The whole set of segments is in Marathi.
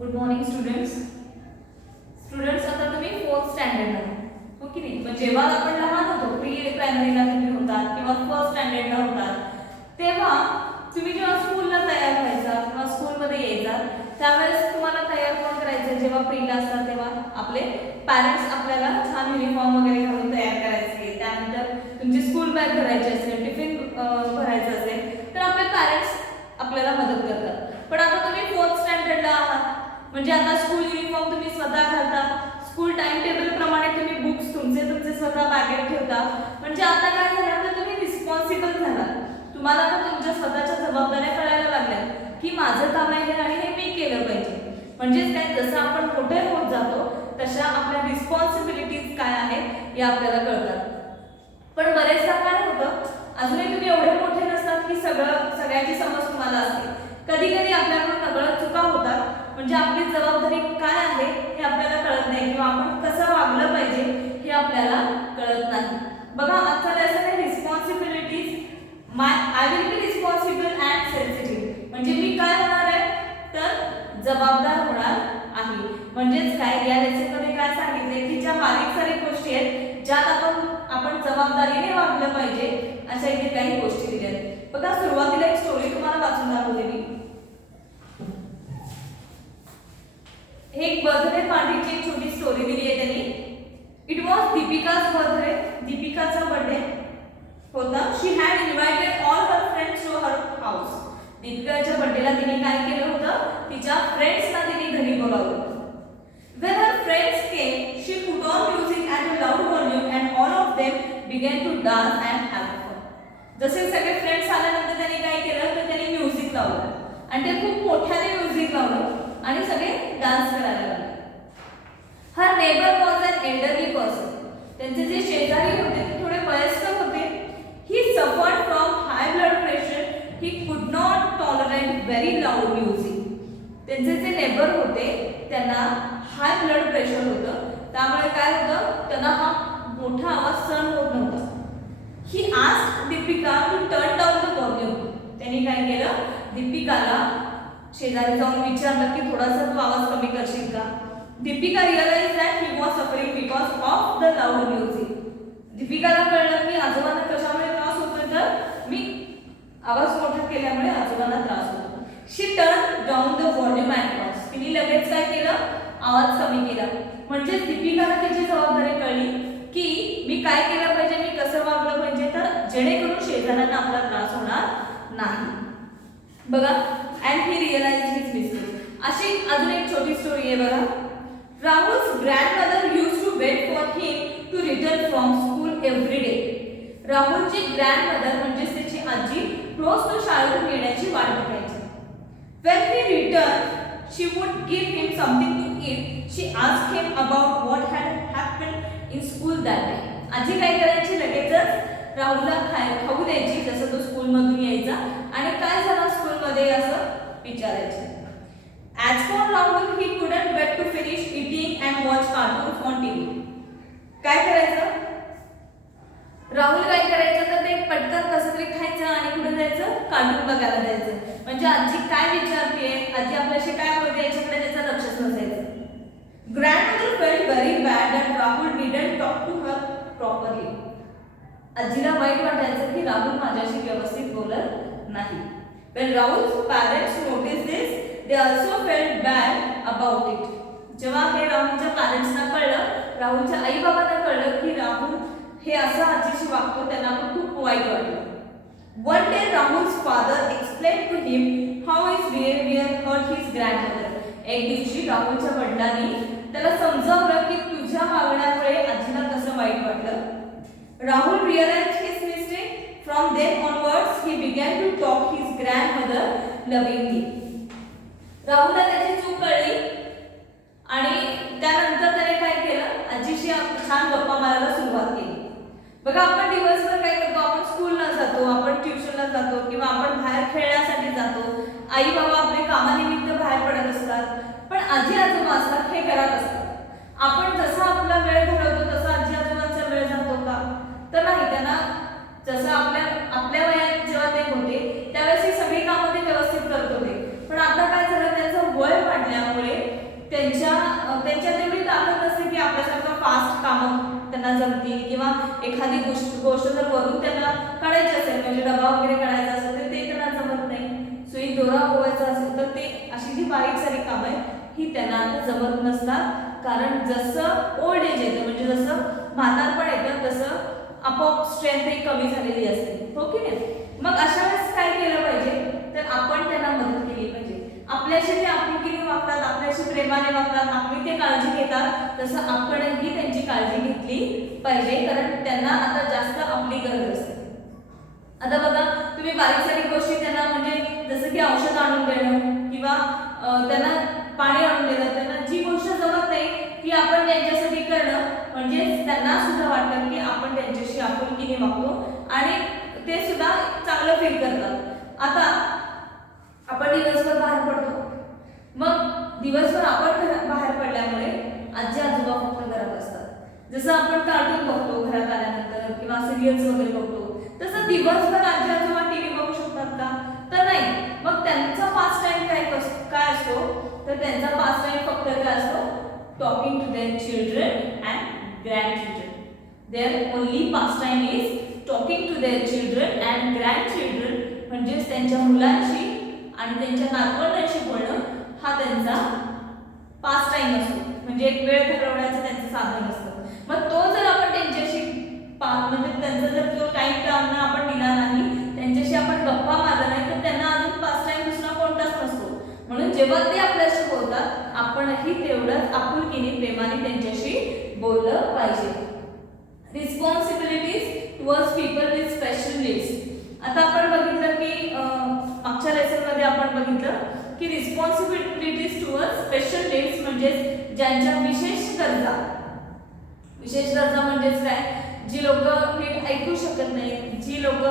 Good morning students. आता तुम्ही 4th स्टँडर्डला हो की नाही. पण जेव्हा आपण लहान होतो, प्री प्रायमरीला तुम्ही होतात किंवा 1st स्टँडर्डला होतात, तेव्हा तुम्ही जेव्हा स्कूलला तयार व्हायचा किंवा स्कूलमध्ये यायचा, त्यावेळेस तुम्हाला तयार कोण करायचं? जेव्हा प्रीला असतात तेव्हा आपले पॅरेंट्स आपल्याला छान युनिफॉर्म वगैरे घालून तयार करायचे. त्यानंतर तुमची स्कूल बॅग भरायची असेल, टिफिन भरायचं असेल तर आपले पॅरेंट्स आपल्याला मदत करतात. पण आता तुम्ही 4th स्टँडर्डला आहात, म्हणजे आता स्कूल युनिफॉर्म तुम्ही स्वतः घालता, स्कूल टाइम टेबल प्रमाणे तुम्ही बुक्स तुमचे स्वतः बॅगेत ठेवता. म्हणजे आता काय झालं तर तुम्ही रिस्पॉन्सिबल झाला. तुम्हाला आता तुमच्या स्वतःच्या जबाबदाऱ्या कळायला लागल्या की माझं काम आहे आणि हे मी केलं पाहिजे. म्हणजेच काय, जसं आपण मोठे होत जातो तशा आपल्या रिस्पॉन्सिबिलिटीज काय आहेत हे आपल्याला कळतात. पण बरेचदा काय होतं, अजूनही तुम्ही एवढे मोठे नसतात की सगळ्याची समज तुम्हाला असते. कधी कधी आपल्याकडून नकळत चुका होतात. म्हणजे आपली जबाबदारी काय आहे हे आपल्याला कळत नाही किंवा आपण कसं वागलं पाहिजे हे आपल्याला कळत नाही. बघा, आजचा लेसन आहे responsibilities. I will be responsible and sensitive. म्हणजे मी काय होणार आहे तर जबाबदार होणार आहे. म्हणजेच काय, या लेसनमध्ये काय सांगितले की ज्या बारीक सारीक गोष्टी आहेत ज्यात आपण जबाबदारीने वागलं पाहिजे अशा इथे काही गोष्टी दिल्या आहेत. बघा, सुरुवातीला एक स्टोरी तुम्हाला वाचून दाखवते मी. एक बर्थडे पार्टीची एक छोटी स्टोरी दिली आहे त्यांनी. It was Deepika's birthday. दीपिकाचा बर्थडे होता. She had invited all her friends to her house. दीपिकाच्या बर्थडेला तिने काय केलं होतं, तिच्या फ्रेंड्सना तिने घरी बोलावलं. When her friends came, she put on music at a loud volume and all of them began to dance and have fun. जसे सगळे फ्रेंड्स आल्यानंतर त्यांनी काय केलं तर त्यांनी म्युझिक लावलं आणि ते खूप मोठ्याने म्युझिक लावलं आणि सगळे डान्स करायला लागले. Her neighbour was an elderly person. त्यांचे जे शेजारी होते ते थोडे वयस्कर होते. He suffered from high blood pressure. He could not tolerate very loud music. त्यांचे जे नेबर होते त्यांना हाय ब्लड प्रेशर होतं, त्यामुळे काय होतं, त्यांना हा मोठा आवाज सहन होत नव्हता. He asked Deepika to turn down the volume. त्यांनी काय केलं, दीपिकाला शेजारी जाऊन विचारलं की थोडासा तू आवाज कमी करशील का. Deepika realise that he was suffering because of the loud music. दीपिकाला कळलं की आजोबांना कशामुळे त्रास होतोय, तर मी आवाज मोठा केल्यामुळे आजोबांना त्रास होतो. She turn down the volume at once. तिने लगेच काय केलं, आवाज कमी केला. म्हणजे दीपिकाला त्याची जबाबदारी कळली की मी काय केलं पाहिजे, मी कसं वागलं पाहिजे, तर जेणेकरून शेजाऱ्यांना आपला त्रास होणार नाही. बघा, and he realise his mistake. अशी अजून एक छोटी स्टोरी आहे बघा. Rahul's grandmother use to wait for him to return from school every day. राहुलची ग्रँडमदर म्हणजे त्याची आजी रोज तो शाळेतून येण्याची वाट बघायची. When he returned, she would give him something to eat. She asked him about what had happened in school that day. आजी काय करायची, लगेचच राहुलला खाऊ द्यायची जसं तो स्कूलमधून यायचा आणि काय झालं स्कूलमध्ये असं विचारायची. As for Rahul, he couldn't wait to finish eating and watch cartoons on TV. काय करायचं, राहुल काय करायचं तर ते पटकन कसं तरी खायचं आणि कुठे जायचं, कार्टून बघायला जायचं. म्हणजे आजी काय विचारते, आजी आपल्याशी काय बोलते याच्याकडे त्याचं लक्षच नसायचं. Grandmother felt very bad that Rahul didn't talk to her properly. आजीला वाईट वाटायचं की राहुल माझ्याशी व्यवस्थित बोलत नाही. When Rahul's parents noticed this, they also felt bad about it. जेव्हा हे राहुलच्या पॅरेंट्सना कळलं, राहुलच्या आई बाबांना कळलं की राहुल हे असं आजीशी वागतो, त्यांना पण खूप वाईट वाटलं. One day Rahul's father explained to him how his behavior hurt his grandmother. एक दिवशी राहुलच्या वडिलांनी त्याला समजावलं की तुझ्या वागण्यामुळे आजीला कसं वाईट वाटलं. Rahul realized his mistake. From then onwards he began to talk his grandmother lovingly. राहुलला त्याची चूक कळली आणि त्यानंतर त्याने काय केलं, आजीशी छान गप्पा मारायला सुरुवात केली. बघा, आपण दिवसभर काय करतो, आपण स्कूलला जातो, आपण ट्युशनला जातो किंवा आपण बाहेर खेळण्यासाठी जातो. आई बाबा आपले कामानिमित्त बाहेर पडत असतात, पण आजी आजोबा असतात हे घरात असतात. आपण जसा आपला वेळ घालवतो तसा आजी आजोबांचा वेळ जातो का, तर नाही. त्यांना जसं आपल्या वयात जेव्हा ते होते त्यावेळेस ही सगळी कामं ते व्यवस्थित करत होते. पण आता काय झालं, त्यांचं वय वाढल्यामुळे त्यांच्या तेवढी ताकद नसते की आपल्यासारखं फास्ट कामं त्यांना जमतील, किंवा एखादी गोष्ट जर वरून त्यांना काढायची असेल, म्हणजे डबा वगैरे काढायचा असेल तर ते त्यांना जमत नाही. सुई दोरा ओवायचा असेल तर ते अशी जी बारीक सारी कामं आहे ही त्यांना आता जमत नसतात. कारण जसं ओल्ड एज येतं, म्हणजे जसं म्हातारपण येतं, तसं आपोआप स्ट्रेंथ ही कमी झालेली असते, हो की नाही. मग अशा वेळेस काय केलं पाहिजे, तर आपण त्यांना मदत केली पाहिजे. आपल्याशी ते आपुलकीने वागतात, आपल्याशी प्रेमाने वागतात, आपली ते काळजी घेतात, तसं आपणही त्यांची काळजी घेतली पाहिजे, कारण त्यांना आता जास्त आपली गरज असते. आता बघा, तुम्ही बारीक सारीक गोष्टी त्यांना, म्हणजे जसं की औषध आणून देणं किंवा त्यांना पाणी आणून देणं, त्यांना जी गोष्ट जमत नाही ती आपण त्यांच्यासाठी करणं, म्हणजे त्यांना सुद्धा वाटतं की आपण त्यांच्याशी आपुलकीने वागतो आणि ते सुद्धा चांगलं फील करतात. आता आपण दिवसभर बाहेर पडतो, मग दिवसभर आपण बाहेर पडल्यामुळे आजी आजोबा फक्त घरात असतात. जसं आपण कार्टून बघतो घरात आल्यानंतर किंवा सिरियल्स वगैरे बघतो, तसं दिवसभर आजी आजोबा टीव्ही बघू शकतात का, तर नाही. मग त्यांचा पास टाइम काय असतो, तर त्यांचा पास टाइम फक्त काय असतो, talking to their children and grandchildren. Their only pastime is talking to their children and grandchildren, म्हणजेच त्यांच्या मुलांशी आणि त्यांच्या नातवंडांशी बोलणं हा त्यांचा पास टाइम असतो, म्हणजे एक वेळ घालवण्याचं त्यांचं साधन असतं. मग तो जर आपण त्यांच्याशी म्हणजे त्यांचा जर तो टाइम त्यांना आपण दिला नाही, त्यांच्याशी आपण गप्पा मारला नाही, तर त्यांना अजून पास टाइम दुसरा कोणताच नसतो. म्हणून जेव्हा ते आपल्याशी बोलतात, आपणही तेवढंच आपुलकीने प्रेमाने त्यांच्याशी बोललं पाहिजे. Responsibilities towards people with special needs. आता आपण बघितलं की मागच्या लेसनमध्ये आपण बघितलं की रिस्पॉन्सिबिलिटीज टुवर्ड्स स्पेशल नीड्स म्हणजे ज्यांच्या विशेष गरजा म्हणजेच काय, जी लोक नीट ऐकू शकत नाहीत, जी लोक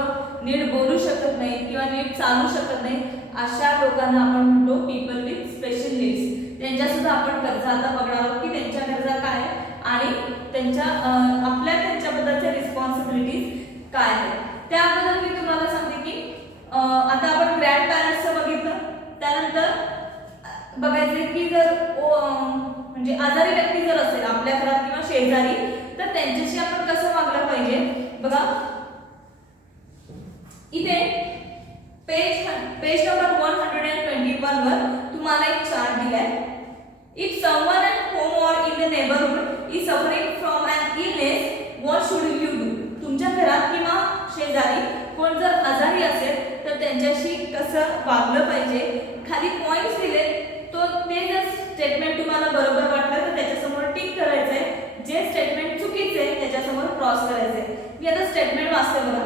नीट बोलू शकत नाहीत किंवा नीट चालू शकत नाहीत, अशा लोकांना आपण म्हणतो पीपल विथ स्पेशल नीड्स. त्यांच्या सुद्धा आपण गरजा आता बघणार आहोत की त्यांच्या गरजा काय आणि त्यांच्याबद्दलच्या रिस्पॉन्सिबिलिटीज काय आहेत. त्याबद्दल मी तुम्हाला सांगते की आता आपण ग्रँड पॅरेंट्सचं बघितलं, त्यानंतर बघायचं की जर म्हणजे आजारी व्यक्ती जर असेल आपल्या घरात किंवा शेजारी, तर त्यांच्याशी आपण कसं वागलं पाहिजे. बघा इथे पेज नंबर 121 वर तुम्हाला एक चार्ट दिलाय. If someone at home or in the neighborhood is suffering from an illness, what should you do? तुमच्या घरात किंवा शेजारी कोण जर आजारी असेल तर त्यांच्याशी कसं वागलं पाहिजे. खाली पॉइंट्स दिले, तो ते जर स्टेटमेंट तुम्हाला बरोबर वाटलं तर त्याच्यासमोर टिक करायचंय, जे स्टेटमेंट चुकीचे आहे त्याच्यासमोर क्रॉस करायचंय. मी आता स्टेटमेंट वाचते बघा.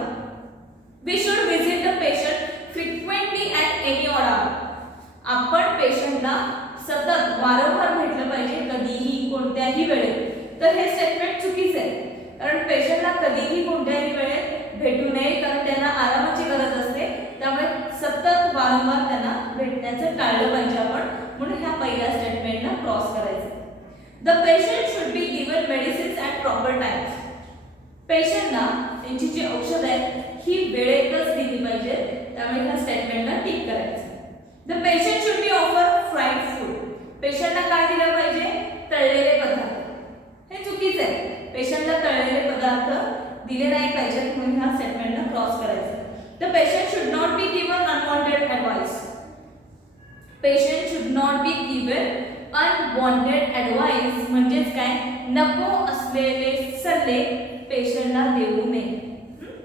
We should visit the patient frequently at any order. आपण पेशंटला सतत वारंवार भेटलं पाहिजे, कधीही कोणत्याही वेळेत. तर हे स्टेटमेंट चुकीचं आहे, कारण पेशंटला कधीही कोणत्याही वेळेत भेटू नये, कारण त्यांना आरामाची गरज असते. त्यामुळे सतत वारंवार त्यांना भेटण्याचं टाळलं पाहिजे आपण, म्हणून ह्या पहिल्या स्टेटमेंटला क्रॉस करायचं. The patient should be given medicines at proper times. पेशंटला त्यांची जी औषध आहेत ही वेळेतच दिली पाहिजे, त्यामुळे ह्या स्टेटमेंटला टिक करायचं. The patient should be offer fried food. पेशंटला काय दिलं पाहिजे, तळलेले पदार्थ. हे चुकीचं आहे, पेशंटला तळलेले पदार्थ दिले नाही पाहिजेत, म्हणून ह्या स्टेटमेंटला क्रॉस करायचं. The patient should not be given unwanted advice. Patient should not be given unwanted advice म्हणजेच काय, नको असलेले सल्ले पेशंटला देऊ नये.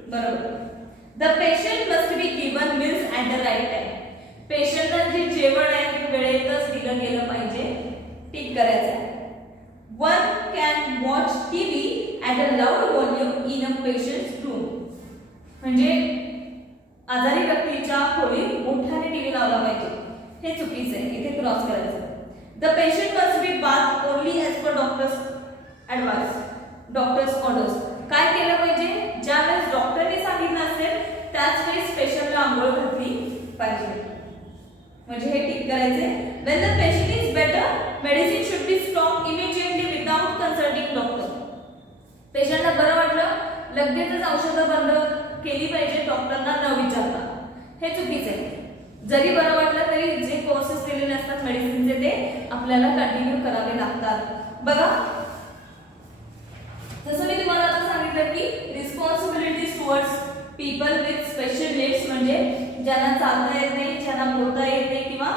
बरोबर. The patient must be given meals at the right time. पेशंटला जे जेवण आहे ते वेळेतच दिलं गेलं पाहिजे, टिक करायचं. One can watch TV at a loud volume in a patients room. म्हणजे आजारी व्यक्तीच्या खोलीत मोठ्याने टीव्ही लावला पाहिजे, हे चुकीचं आहे, इथे क्रॉस करायचं. The patient must B bath only as per doctors advice, doctors orders. काय केलं पाहिजे, ज्या वेळेस डॉक्टरने सांगितलं असेल त्याच वेळेस पेशंटला आंघोळ घातली पाहिजे, म्हणजे हे टिक करायचे. When the patient is better, medicine should be stopped immediately without consulting doctor. पेशंटला बरं वाटलं, लगेचच औषधं बंद केली पाहिजे डॉक्टरना न विचारता, हे चुकीचं आहे. जरी बरं वाटलं तरी जे कोर्सेस दिलेले असतात मेडिसिनचे ते आपल्याला कंटिन्यू करावे लागतात. बघा जसं मी तुम्हाला आता सांगितलं की responsibilities towards people with special needs, म्हणजे ज्यांना चालता येत नाही, ज्यांना बोलता येत नाही किंवा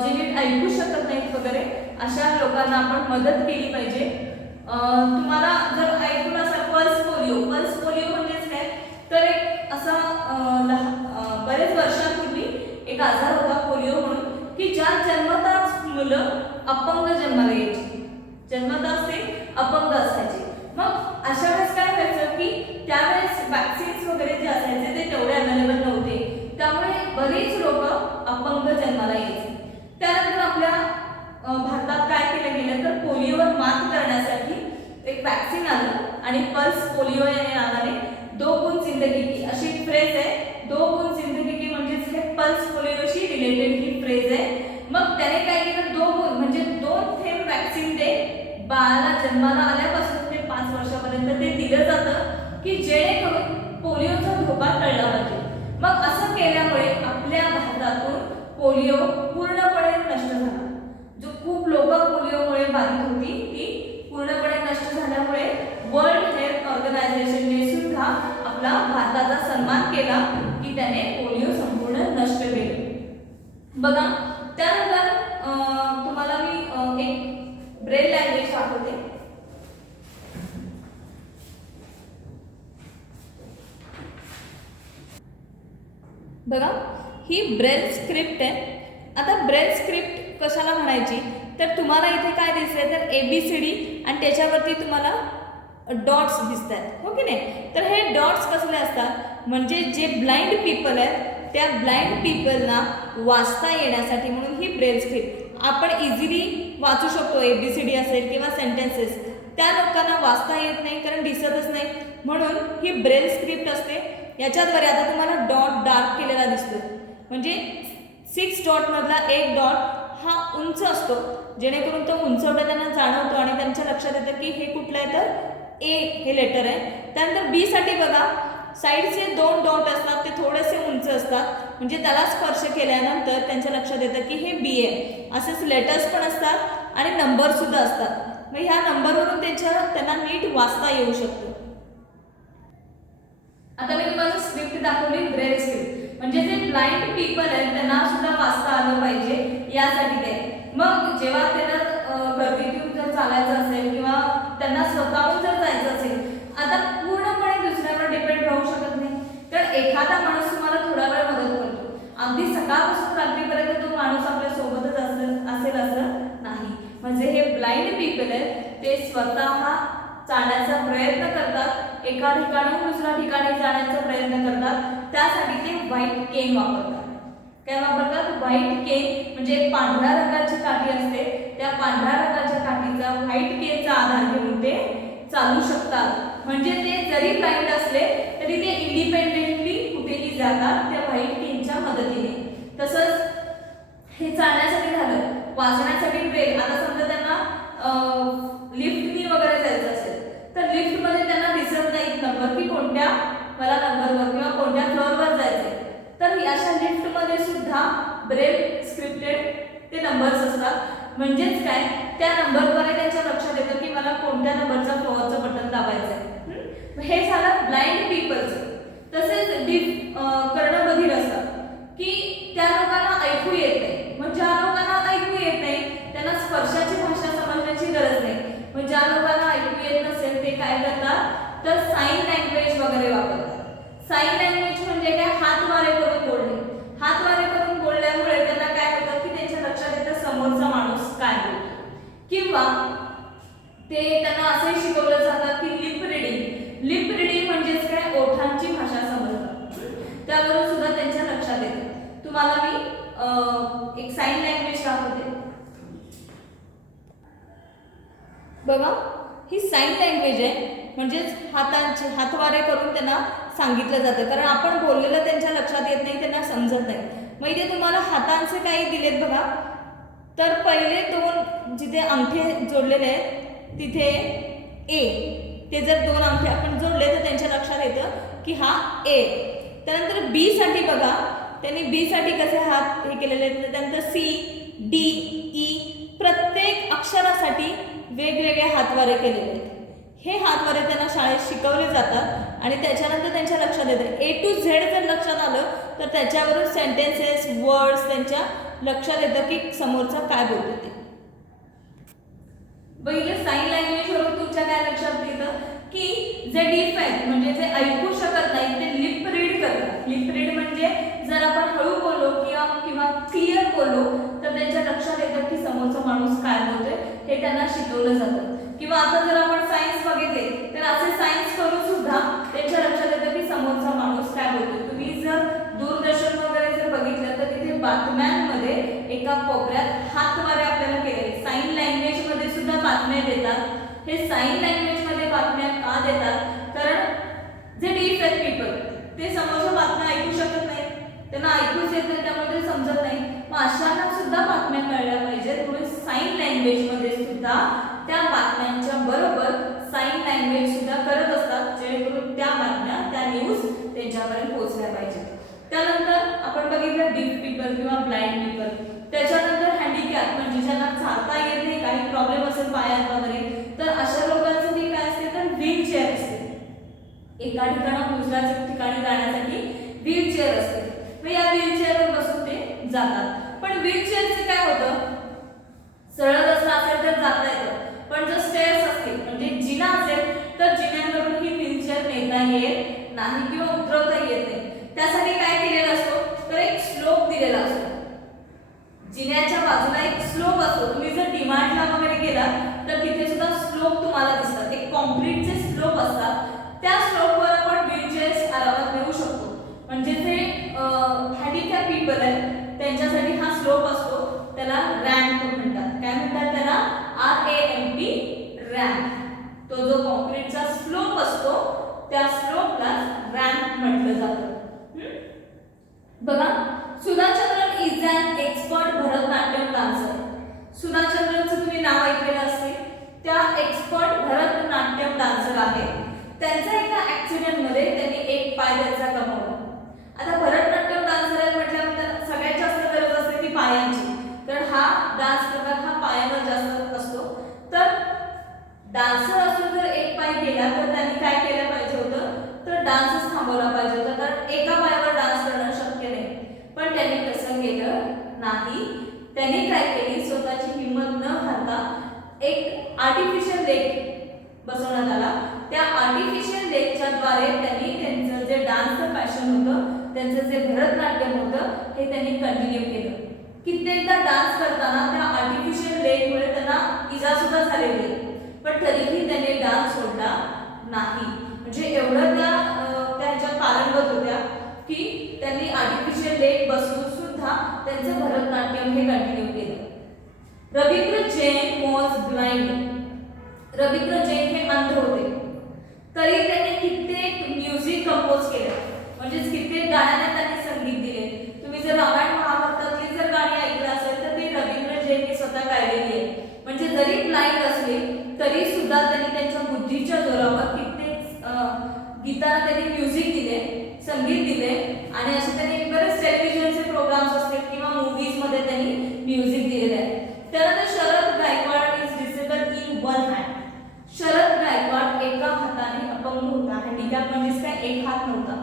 जे नीट ऐकू शकत नाहीत वगैरे अशा लोकांना आपण मदत केली पाहिजे. तुम्हाला जर ऐकून असा पल्स पोलिओ म्हणजेच काय तर एक असा बरेच वर्षांपूर्वी एक आजार होता पोलिओ म्हणून की ज्या जन्मताच मुलं अपंग जन्माला यायची, जन्मताच ते अपंग असायचे. मग अशा वेळेस काय व्हायचं की त्यावेळेस वॅक्सिन्स वगैरे जे असायचे ते तेवढे अवेलेबल नव्हते, त्यामुळे बरेच लोक अपंग जन्माला यायचे. त्यानंतर आपल्या भारतात काय केलं गेलं तर पोलिओवर मात करण्यासाठी एक वॅक्सिन आलं आणि पल्स पोलिओ या नावाने दो बूंद जिंदगी की अशी फ्रेज आहे. दो बूंद जिंदगी की म्हणजेच हे पल्स पोलिओशी रिलेटेड ही फ्रेज आहे. मग त्याने काय केलं, दो बूंद म्हणजे 2 थेंब वॅक्सिन ते बाळाला जन्माला आल्यापासून ते 5 वर्षापर्यंत ते दिलं जातं की जेणेकरून पोलिओचा धोका टळला पाहिजे. मग असं केल्यामुळे आपल्या भारतातून पोलिओ पूर्णपणे नष्ट झाला. जो खूप लोक पोलिओमुळे बाधित होती ती पूर्णपणे नष्ट झाल्यामुळे वर्ल्ड हेल्थ ऑर्गनायझेशनने सुद्धा आपला भारताचा सन्मान केला की त्याने पोलिओ संपूर्ण नष्ट केले. बघा त्यानंतर तुम्हाला मी एक ब्रेल लँग्वेज दाखवते. बघा ही ब्रेल स्क्रिप्ट आहे. आता ब्रेल स्क्रिप्ट कशाला म्हणायची तर तुम्हाला इथे काय दिसतंय तर ABCD आणि त्याच्यावरती तुम्हाला डॉट्स दिसतात, हो की नाही. तर हे डॉट्स कसले असतात म्हणजे जे ब्लाइंड पीपल आहेत त्या ब्लाइंड पीपलना वाचता येण्यासाठी म्हणून ही ब्रेल स्क्रिप्ट आपण इझिली वाचू शकतो. ABCD असेल किंवा सेंटेन्सेस त्या लोकांना वाचता येत नाही कारण दिसतच नाही, म्हणून ही ब्रेल स्क्रिप्ट असते. याच्याद्वारे आता तुम्हाला डॉट डार्क केलेला दिसतो म्हणजे 6 डॉट मधला एक डॉट हा उंच असतो जेणेकरून तो उंचवटा त्यांना जाणवतो आणि त्यांच्या लक्षात येतं की हे कुठलं आहे तर A हे लेटर आहे. त्यानंतर B साठी बघा साईडचे 2 डॉट असतात ते थोडेसे उंच असतात म्हणजे त्याला स्पर्श केल्यानंतर त्यांच्या लक्षात येतं की हे B आहे. असेच लेटर्स पण असतात आणि नंबर सुद्धा असतात. मग ह्या नंबरवरून त्यांना नीट वाचता येऊ शकतो. आता मी तुम्हाला स्क्रिप्ट दाखवली ब्रेल स्क्रिप्ट म्हणजे जे ब्लाइंड पीपल आहेत त्यांना सुद्धा वाचता आलं पाहिजे यासाठी ते. मग जेव्हा त्यांना गर्दीतून जर चालायचं असेल किंवा त्यांना स्वतःहून जर जायचं असेल, आता पूर्णपणे दुसऱ्यावर डिपेंड राहू शकत नाही. तर एखादा माणूस तुम्हाला थोडा वेळ मदत करतो, अगदी सकाळपासून रात्रीपर्यंत तो माणूस आपल्या सोबतच असेल असं नाही. म्हणजे हे ब्लाइंड पीपल आहेत ते स्वतः जाण्याचा प्रयत्न करतात, एका ठिकाणाहून दुसऱ्या ठिकाणी जाण्याचा प्रयत्न करतात. त्यासाठी ते व्हाईट केन वापरतात. काय वापरतात? व्हाईट केन म्हणजे एक पांढऱ्या रंगाची काठी असते, त्या पांढऱ्या रंगाच्या काठीचा व्हाईट केनचा आधार घेऊन ते चालू शकतात. म्हणजे ते जरी ब्लाइंड असले तरी ते इंडिपेंडेंटली कुठेही जातात त्या व्हाईट केनच्या मदतीने. तसंच हे चालण्यासाठी झालं, वाचण्यासाठी ब्रेल. आता समजा त्यांना लिफ्टनी वगैरे जायचं असेल तर लिफ्टमध्ये त्यांना दिसत नाही नंबर की कोणत्या मला नंबरवर किंवा कोणत्या फ्लोअरवर जायचे, तर अशा लिफ्टमध्ये सुद्धा ब्रेल स्क्रिप्टेड ते नंबर्स असतात. म्हणजेच काय त्या नंबरद्वारे त्यांच्या लक्षात येतं की मला कोणत्या नंबरचा फ्लोअरचं बटन दाबायचं आहे. हे झालं ब्लाइंड पीपलचं. तसेच कर्णबधीर असतात की त्या लोकांना ऐकू येत नाही. मग ज्या लोकांना ऐकू येत नाही त्यांना स्पर्शाची भाषा समजण्याची गरज नाही. मग ज्या लोकांना ऐकू येत नसेल ते काय करतात तर साइन लँग्वेज वगैरे वापरतात. साइन लँग्वेज म्हणजे काय, हातवारे करून बोलणे. हातवारे करून बोलल्यामुळे त्यांना काय होतं की त्यांच्या लक्षात येतं समोरचा माणूस काय बोलतो. किंवा ते त्यांना असंही शिकवलं जातं की लिप रिडिंग. लिप रिडिंग म्हणजेच काय, ओठांची भाषा समजतात. त्यावरून सुद्धा त्यांच्या लक्षात येतं. तुम्हाला मी एक साइन लँग्वेज दाखवते. बघा ही साइन लँग्वेज आहे म्हणजेच हातवारे करून त्यांना सांगितलं जातं कारण आपण बोललेलं त्यांच्या लक्षात येत नाही, त्यांना समजत नाही. मग इथे तुम्हाला हातांचे काही दिलेत बघा. तर पहिले 2 जिथे अंगठे जोडलेले आहेत तिथे A, ते जर 2 अंगठे आपण जोडले तर त्यांच्या लक्षात येतं की हा A. त्यानंतर B साठी बघा त्यांनी बी साठी कसे हात हे केलेले आहेत, त्यानंतर सी, डी, ई प्रत्येक अक्षरासाठी वेगवेगळे हातवारे केलेले आहेत. हे हातवारे त्यांना शाळेत शिकवले जातात आणि त्याच्यानंतर त्यांच्या लक्षात येतं. ए टू झेड जर लक्षात आलं तर त्याच्यावरून सेंटेन्सेस, वर्ड्स त्यांच्या लक्षात येतं की समोरचा काय बोलतो ते. बघितलं साइन लँग्वेज वरून तुमच्या काय लक्षात येतं की जे डीफ आहेत म्हणजे जे ऐकू शकत नाही ते लिप रीड करतात. लिप रीड म्हणजे जर आपण हळू बोललो किंवा क्लिअर बोललो तर त्यांच्या लक्षात येतं की समोरचा माणूस काय बोलतोय हे त्यांना शिकवलं जातं. किंवा आता जर आपण सायन्स बघितले तर असे सायन्स करून सुद्धा त्यांच्या लक्षात येतं की समोरचा माणूस काय बोलतोय. तुम्ही जर दूरदर्शन वगैरे जर बघितलं तर तिथे बातम्यांमध्ये एका कोपऱ्यात हातवारे आपल्याला केलेले. साइन लँग्वेज मध्ये सुद्धा बातम्या देतात. हे साइन लँग्वेज मध्ये बातम्या का देतात, कारण जे डीफ आहेत पीपल ते समोरच्या बातम्या ऐकू शकत नाही, त्यांना ऐकूच येत नाही, त्यामुळे ते समजत नाही. मग अशांना सुद्धा बातम्या कळल्या पाहिजेत म्हणून साइन लँग्वेज मध्ये सुद्धा त्या बातम्यांच्या बरोबर साइन लँग्वेज सुद्धा करत असतात जेणेकरून त्या बातम्या त्या न्यूज त्यांच्यापर्यंत पोहोचल्या पाहिजेत. त्यानंतर आपण बघितलं डीफ पीपल किंवा ब्लाइंड पीपल. त्याच्यानंतर हँडिकॅप म्हणजे ज्यांना चालता येत नाही, काही प्रॉब्लेम असेल पायात वगैरे, तर अशा लोकांसाठी काय असते तर व्हील चेअर असते. एका ठिकाणाहून दुसऱ्या ठिकाणी जाण्यासाठी व्हील चेअर असते. मग या व्हील चेअरवर बसून ते जातात. पण व्हील चेअरचे काय होतं, सरळ रस्ता असेल तर जाता येतं, पण जर स्टेअर्स असतील म्हणजे जिना असेल तर जिन्यावरून ही व्हील चेअर नेता येत नाही किंवा उतरवता येत नाही. त्यासाठी काय केलेलं असतो तर एक स्लोप दिलेला असतो. जिन्याच्या बाजूला एक स्लोप असतो. तुम्ही जर डीमार्टला वगैरे गेलात तर तिथे सुद्धा स्लोप तुम्हाला दिसतात. एक कॉन्क्रीटचे स्लोप असतात. त्या स्लोपवर आपण व्हीलचेअर्स आरामात नेऊ शकतो. म्हणजे जे हँडिकॅप पीपल आहेत त्यांच्यासाठी हा स्लोप असतो, त्याला रॅम्प म्हणतात. काय म्हणतात त्याला, RAMP रॅम्प. तो जो कॉन्क्रीटचा स्लोप असतो त्या स्लोपला रॅम्प म्हटलं जातं. बघा, Sudha Chandran is an expert Bharatanatyam dancer. सुधाचंद्रनचं तुम्ही नाव ऐकलेलं असेल. त्या एक्सपर्ट भरतनाट्यम डान्सर आहे. त्यांचा एका ऍक्सिडेंट मध्ये त्यांनी एक पाय त्यांचा गमावला. आता भरतनाट्यम डान्सर आहे म्हटल्यानंतर सगळ्यात जास्त गरज असते ती पायांची, तर हा डान्स प्रकार हा पायावर जास्त असतो. तर डान्सर असून जर एक पाय गेला तर त्यांनी काय केलं पाहिजे होतं तर डान्सच थांबवला पाहिजे होता, कारण एका पायावर डान्स करणं शक्य नाही. पण त्यांनी तसं केलं नाही. त्यांनी काय केली, स्वतःची हिंमत न हारता एक आर्टिफिशियल लेग बसवण्यात आला. त्या आर्टिफिशियल लेगच्या द्वारे त्यांनी त्यांचं जे डान्सचं पॅशन होतं, त्यांचं जे भरतनाट्यम होतं हे त्यांनी कंटिन्यू केलं. कित्येकदा डान्स करताना त्या आर्टिफिशियल लेगमुळे त्यांना इजा सुद्धा झालेली आहे, पण तरीही त्यांनी डान्स सोडला नाही. म्हणजे एवढं त्या ह्याच्यात पारंगत होत्या की त्यांनी आर्टिफिशियल लेग बसवून सुद्धा त्यांचं भरतनाट्यम हे कंटिन्यू केलं. Ravindra Jain was blind. रवींद्र जैन हे अंध होते, तरी त्यांनी कित्येक म्युझिक कंपोज केलं, म्हणजे कित्येक गाण्यांना त्यांनी संगीत दिले. तुम्ही जर रामायण महाभारतातली जर गाणी ऐकलं असेल तर ती रवींद्र जैनने स्वतः गायलेली आहे. म्हणजे जरी ब्लाइंड असले तरी सुद्धा त्यांनी त्यांच्या बुद्धीच्या जोरावर कित्येक गीतांना त्यांनी म्युझिक दिले, संगीत दिले. आणि असे त्यांनी बरेच टेलिव्हिजनचे प्रोग्राम्स असतील किंवा मूवीज मध्ये त्यांनी म्युझिक दिलेले आहे. त्यानंतर Sharad Gaikwad is disable in one hand. Sharad Gaikwad एका हाताने अपंग होता. हँडिकॅप म्हणजेच काय, एक हात नव्हता.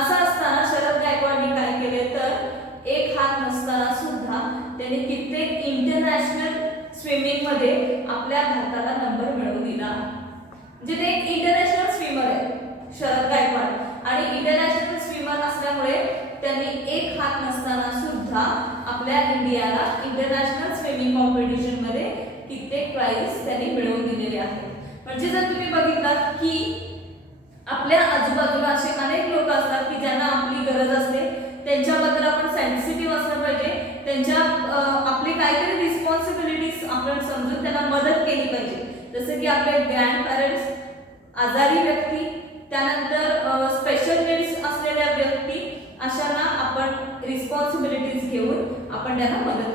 असं असताना शरद गायकवाडने काय केले तर एक हात नसताना सुद्धा त्यांनी कित्येक इंटरनॅशनल स्विमिंग मध्ये आपल्या भारताला नंबर मिळवून दिला. म्हणजे ते एक इंटरनॅशनल स्विमर आहे शरद गायकवाड, आणि इंटरनॅशनल स्विमर असल्यामुळे त्यांनी एक हात नसताना सुद्धा आपल्या इंडियाला इंटरनॅशनल स्विमिंग कॉम्पिटिशन मध्ये कित्येक प्राइज त्यांनी मिळवून दिलेले आहेत. म्हणजे जर तुम्ही बघितलात की आपल्या आजूबाजूला असे अनेक लोक असतात की ज्यांना आपली गरज असते, त्यांच्याबद्दल आपण सेन्सिटिव्ह असलं पाहिजे. त्यांच्या आपली काहीतरी रिस्पॉन्सिबिलिटीज आपण समजून त्यांना मदत केली पाहिजे. जसं की आपले ग्रँड पॅरेंट्स, आजारी व्यक्ती, त्यानंतर स्पेशल नीड्स असलेल्या व्यक्ती, अशांना आपण रिस्पॉन्सिबिलिटीज घेऊन आपण त्यांना मदत